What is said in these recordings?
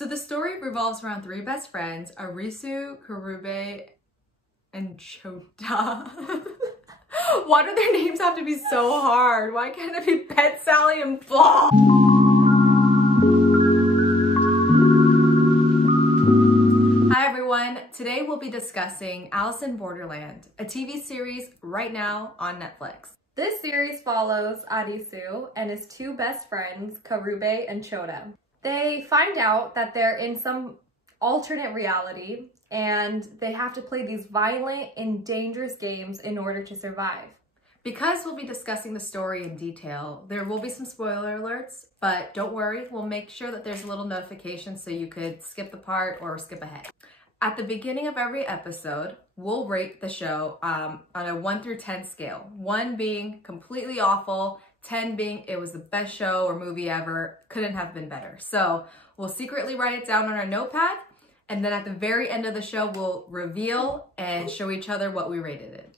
So the story revolves around three best friends, Arisu, Karube, and Chota. Why do their names have to be so hard? Why can't it be Pet, Sally, and Ball? Hi everyone, today we'll be discussing Alice in Borderland, a TV series right now on Netflix. This series follows Arisu and his two best friends, Karube and Chota. They find out that they're in some alternate reality and they have to play these violent and dangerous games in order to survive. Because we'll be discussing the story in detail, there will be some spoiler alerts, but don't worry, we'll make sure that there's a little notification so you could skip the part or skip ahead. At the beginning of every episode, we'll rate the show on a 1 through 10 scale. 1 being completely awful, 10 being it was the best show or movie ever, couldn't have been better. So we'll secretly write it down on our notepad, and then at the very end of the show, we'll reveal and show each other what we rated it.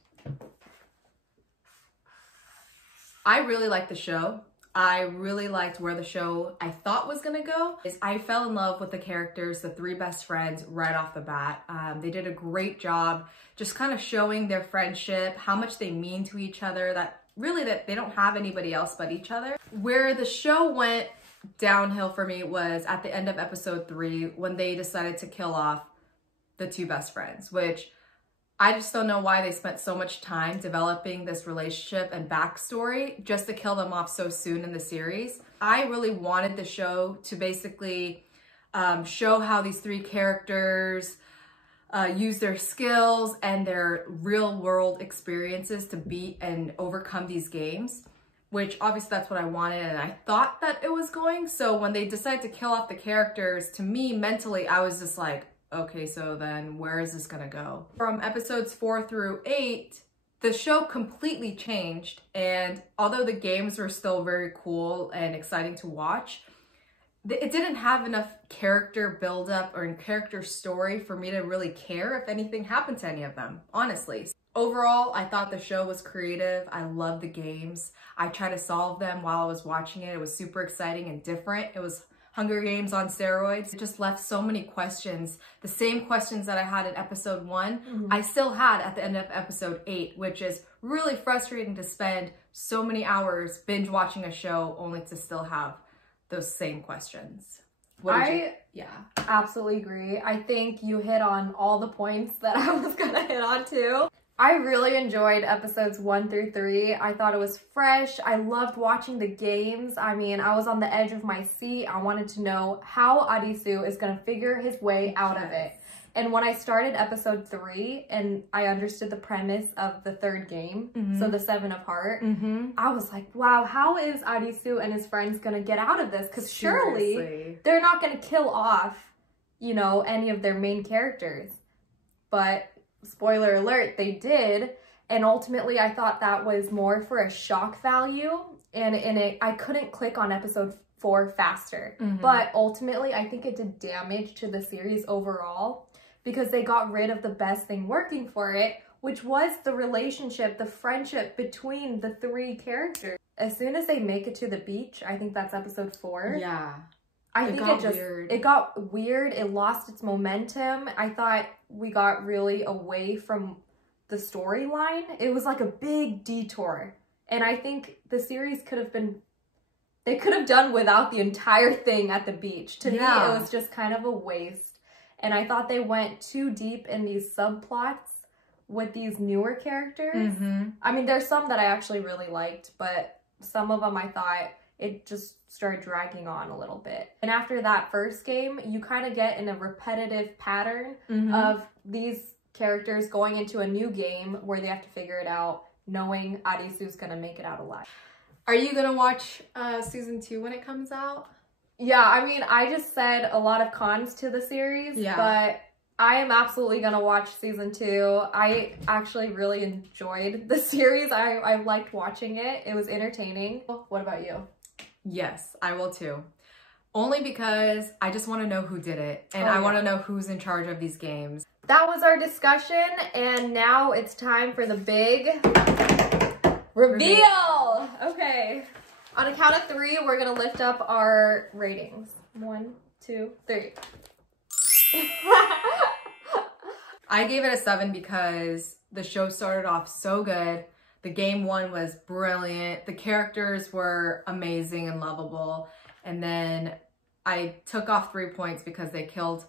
I really liked the show. I really liked where the show I thought was gonna go. I fell in love with the characters, the three best friends, right off the bat. They did a great job just kind of showing their friendship, how much they mean to each other, that they don't have anybody else but each other. Where the show went downhill for me was at the end of episode 3 when they decided to kill off the two best friends, which I just don't know why they spent so much time developing this relationship and backstory just to kill them off so soon in the series. I really wanted the show to basically show how these three characters use their skills and their real world experiences to beat and overcome these games, which obviously that's what I wanted and I thought that it was going. So when they decided to kill off the characters, to me mentally, I was just like, okay, so then where is this gonna go? From episodes 4 through 8, the show completely changed, and although the games were still very cool and exciting to watch, it didn't have enough character buildup or character story for me to really care if anything happened to any of them, honestly. Overall, I thought the show was creative. I loved the games. I tried to solve them while I was watching it. It was super exciting and different. It was Hunger Games on steroids. It just left so many questions. The same questions that I had in episode 1, I still had at the end of episode 8, which is really frustrating to spend so many hours binge watching a show only to still have those same questions. Yeah, absolutely agree. I think you hit on all the points that I was gonna hit on too. I really enjoyed episodes 1 through 3. I thought it was fresh. I loved watching the games. I mean, I was on the edge of my seat. I wanted to know how Arisu is going to figure his way out of it. And when I started episode 3 and I understood the premise of the third game, so the 7 of Heart, I was like, wow, how is Arisu and his friends going to get out of this? Because surely they're not going to kill off, you know, any of their main characters. But spoiler alert, they did, and ultimately I thought that was more for a shock value, and I couldn't click on episode 4 faster. But ultimately I think it did damage to the series overall because they got rid of the best thing working for it, which was the relationship, the friendship between the three characters. As soon as they make it to the beach, I think that's episode 4. Yeah. I think it got weird. It lost its momentum. I thought we got really away from the storyline. It was like a big detour. And I think the series they could have done without the entire thing at the beach. To me, it was just kind of a waste. And I thought they went too deep in these subplots with these newer characters. I mean, there's some that I actually really liked, but some of them I thought it just started dragging on a little bit. And after that first game, you kind of get in a repetitive pattern of these characters going into a new game where they have to figure it out, knowing Arisu's gonna make it out alive. Are you gonna watch season 2 when it comes out? Yeah, I mean, I just said a lot of cons to the series, but I am absolutely gonna watch season 2. I actually really enjoyed the series. I liked watching it. It was entertaining. What about you? Yes, I will too. Only because I just want to know who did it, and I want to know who's in charge of these games. That was our discussion, and now it's time for the big reveal. Okay. On a count of 3, we're gonna lift up our ratings. 1, 2, 3. I gave it a 7 because the show started off so good. The game 1 was brilliant. The characters were amazing and lovable. And then I took off 3 points because they killed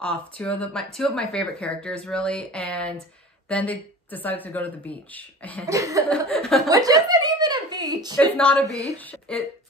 off two of my favorite characters, really. And then they decided to go to the beach. Which isn't even a beach. It's not a beach. It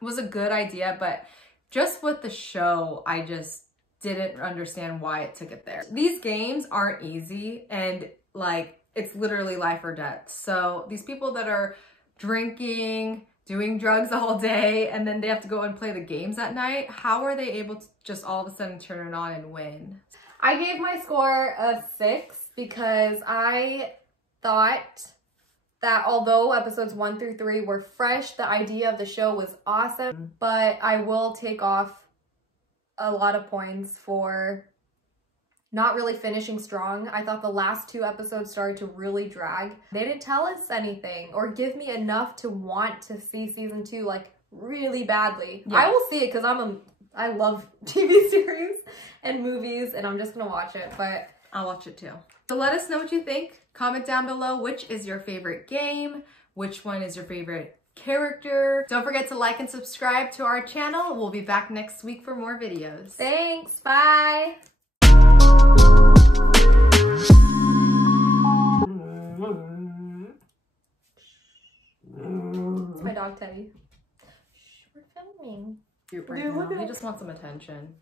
was a good idea, but just with the show, I just didn't understand why it took it there. These games aren't easy, and like, it's literally life or death. So these people that are drinking, doing drugs all day, and then they have to go and play the games at night, how are they able to just all of a sudden turn it on and win? I gave my score a 6 because I thought that although episodes 1 through 3 were fresh, the idea of the show was awesome, but I will take off a lot of points for not really finishing strong. I thought the last 2 episodes started to really drag. They didn't tell us anything or give me enough to want to see season 2 like really badly. Yeah. I will see it because I love TV series and movies, and I'm just gonna watch it, but I'll watch it too. So let us know what you think. Comment down below which is your favorite game, which one is your favorite character. Don't forget to like and subscribe to our channel. We'll be back next week for more videos. Thanks, bye. It's my dog Teddy. Shh, we're filming. He just wants some attention.